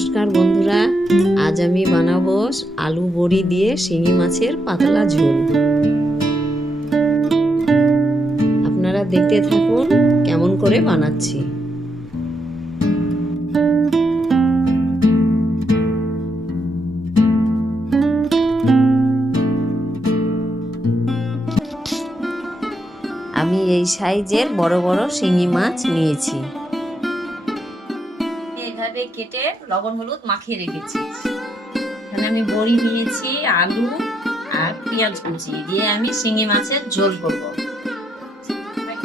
নমস্কার বন্ধুরা, আজ আমি বানাবো আলু বড়ি দিয়ে শিঙি মাছের পাতলা ঝোল। আপনারা দেখতে থাকুন কেমন করে বানাচ্ছি। আমি এই সাইজের বড় বড় শিঙি মাছ নিয়েছি। কেটে লবণ, হলুদ মাখিয়ে রেখেছি। এখানে আমি বড়ি নিয়েছি, আলু আর পেঁয়াজ কুচি। দিয়ে আমি শিঙি মাছের ঝোল করব।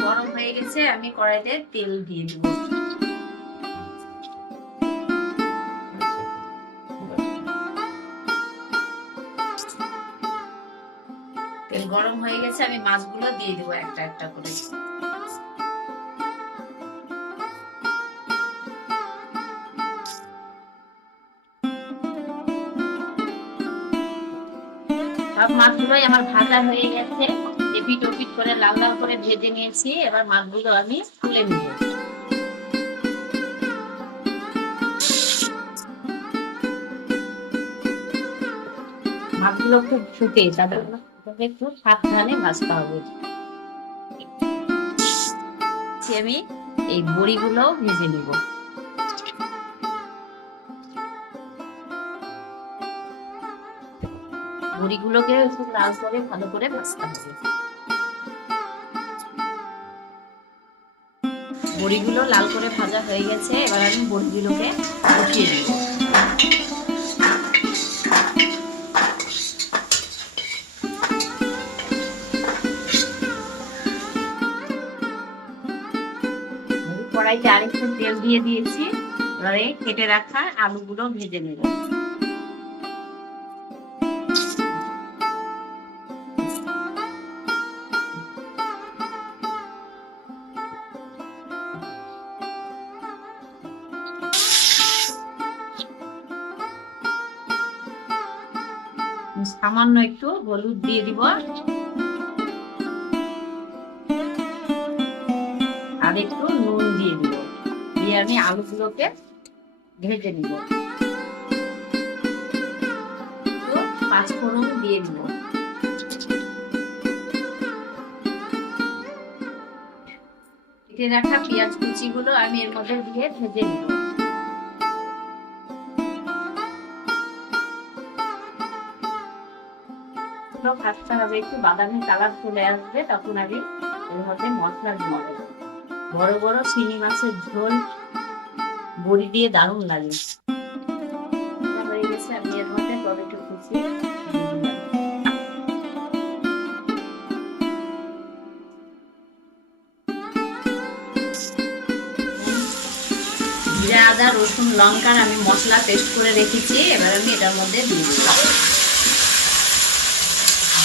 গরম হয়ে গেছে, আমি কড়াইতে তেল দিয়ে দেব। তেল গরম হয়ে গেছে, আমি মাছগুলো দিয়ে দেবো একটা একটা করে। মাছগুলোই আমার ভাজা হয়ে গেছে। এপিট ওপিট করে লাল লাল করে ভেজে নিয়েছি। এবার মাছগুলো আমি মাছগুলো খুব শুকে তাদের একটু সাবধানে ভাজতে হবে। আমি এই বড়িগুলো ভেজে নিব। বড়িগুলোকে লাল করে, ভালো করে ভাজতে হবে। বড়িগুলো লাল করে ভাজা হয়ে গেছে, এবার আমি বড়িগুলোকে বসিয়ে দিব কড়াইতে আরেকটু তেল দিয়ে দিয়েছি, এবারে কেটে রাখা আলুগুলো ভেজে নেব। সামান্য একটু হলুদ দিয়ে দিব। আর একটু নুন দিয়ে দিব। দিয়ে আমি আলুগুলোকে ভেজে নিব। পাঁচফোড়ন দিয়ে দিব। রাখা পেঁয়াজ কুচিগুলো আমি এর মধ্যে দিয়ে ভেজে নিব। ভাজতে হবে, একটু বাদামি কালার চলে আসবে, তখন আমি এর মধ্যে মশলা দিয়ে দেবো। বড় বড় চিনি মাছের ঝোল, বড়ি দিয়ে দারুণ লাগে। আদা, রসুন, লঙ্কার আমি মশলা পেস্ট করে রেখেছি, এবার আমি এটার মধ্যে দিয়ে দিলাম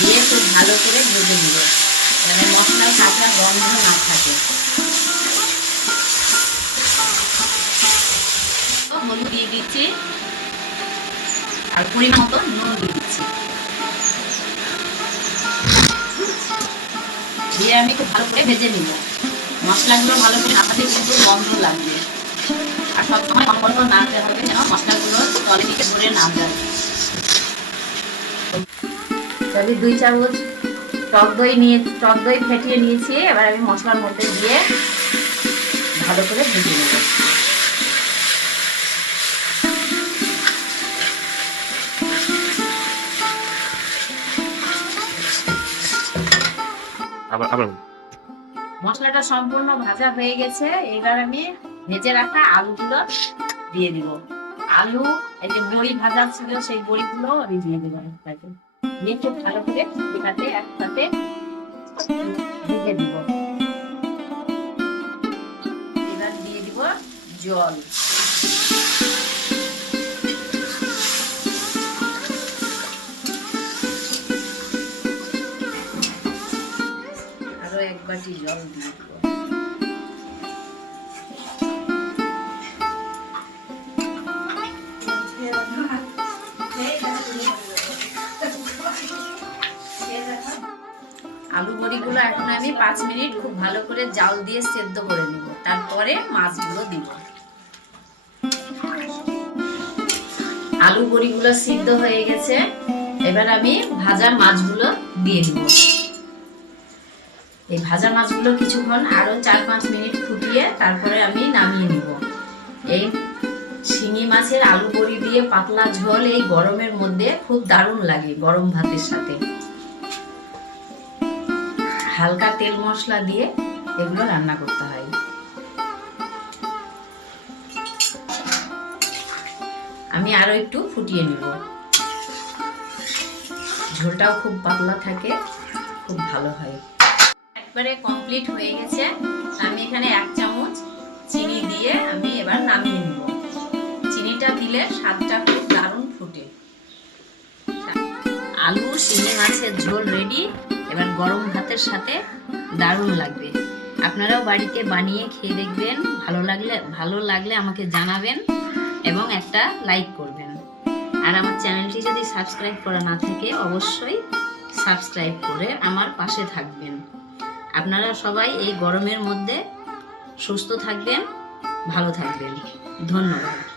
দিয়ে খুব ভালো করে ভেজে নিব। যেন মশলার কাঁচা গন্ধ না থাকে। হলুদ দিয়ে দিচ্ছি। আর পরিমাণ মতো নুন দিয়ে দিচ্ছি। দিয়ে আমি খুব ভালো করে ভেজে নিব। মশলাগুলো ভালো করে নাড়াতে কিন্তু গন্ধ লাগবে। আর সবসময় অল্প নাড়তে হবে যেন মশলাগুলো তলে দিকে ধরে না যায়। তবে দুই চামচ টক দই নিয়ে টক দই ফেটিয়ে নিয়েছি। এবার আমি মশলার মধ্যে দিয়ে ভালো করে ভেজে নেব। মশলাটা সম্পূর্ণ ভাজা হয়ে গেছে। এবার আমি ভেজে রাখা আলুগুলো দিয়ে দিব। আলু এই যে ভাজা ছিল, সেই বড়িগুলো আমি দিয়ে দেবো একসাথে। দিয়ে খুব ভালো করে এটাতে একসাথে ভেজে দিব। এবার দিয়ে দিব জল। আরও এক বাটি জল দিয়ে বড়িগুলো এখন আমি পাঁচ মিনিট খুব ভালো করে জাল দিয়ে সেদ্ধ করে নিব। তারপরে মাছগুলো দিব। আলু বড়িগুলো সিদ্ধ হয়ে গেছে। এবার আমি ভাজা মাছগুলো দিয়ে দিব। এই ভাজা মাছগুলো কিছুক্ষণ আরও চার পাঁচ মিনিট ফুটিয়ে তারপরে আমি নামিয়ে নিব। এই শিঙি মাছের আলু বড়ি দিয়ে পাতলা ঝোল এই গরমের মধ্যে খুব দারুণ লাগে গরম ভাতের সাথে। হালকা তেল মশলা দিয়ে এগুলো রান্না করতে হয়। আমি আরও একটু ফুটিয়ে নিব। ঝোলটাও খুব পাতলা থাকে, খুব ভালো হয়। একবারে কমপ্লিট হয়ে গেছে। আমি এখানে এক চামচ চিনি দিয়ে আমি এবার নামিয়ে নিব। চিনিটা দিলে স্বাদটা খুব দারুণ ফুটে। আলু, শিঙি, মাছের ঝোল রেডি এবার গরম ভাতের সাথে দারুণ লাগবে। আপনারাও বাড়িতে বানিয়ে খেয়ে দেখবেন, ভালো লাগলে ভালো লাগলে আমাকে জানাবেন এবং একটা লাইক করবেন। আর আমার চ্যানেলটি যদি সাবস্ক্রাইব করা না থাকে, অবশ্যই সাবস্ক্রাইব করে আমার পাশে থাকবেন। আপনারা সবাই এই গরমের মধ্যে সুস্থ থাকবেন, ভালো থাকবেন। ধন্যবাদ।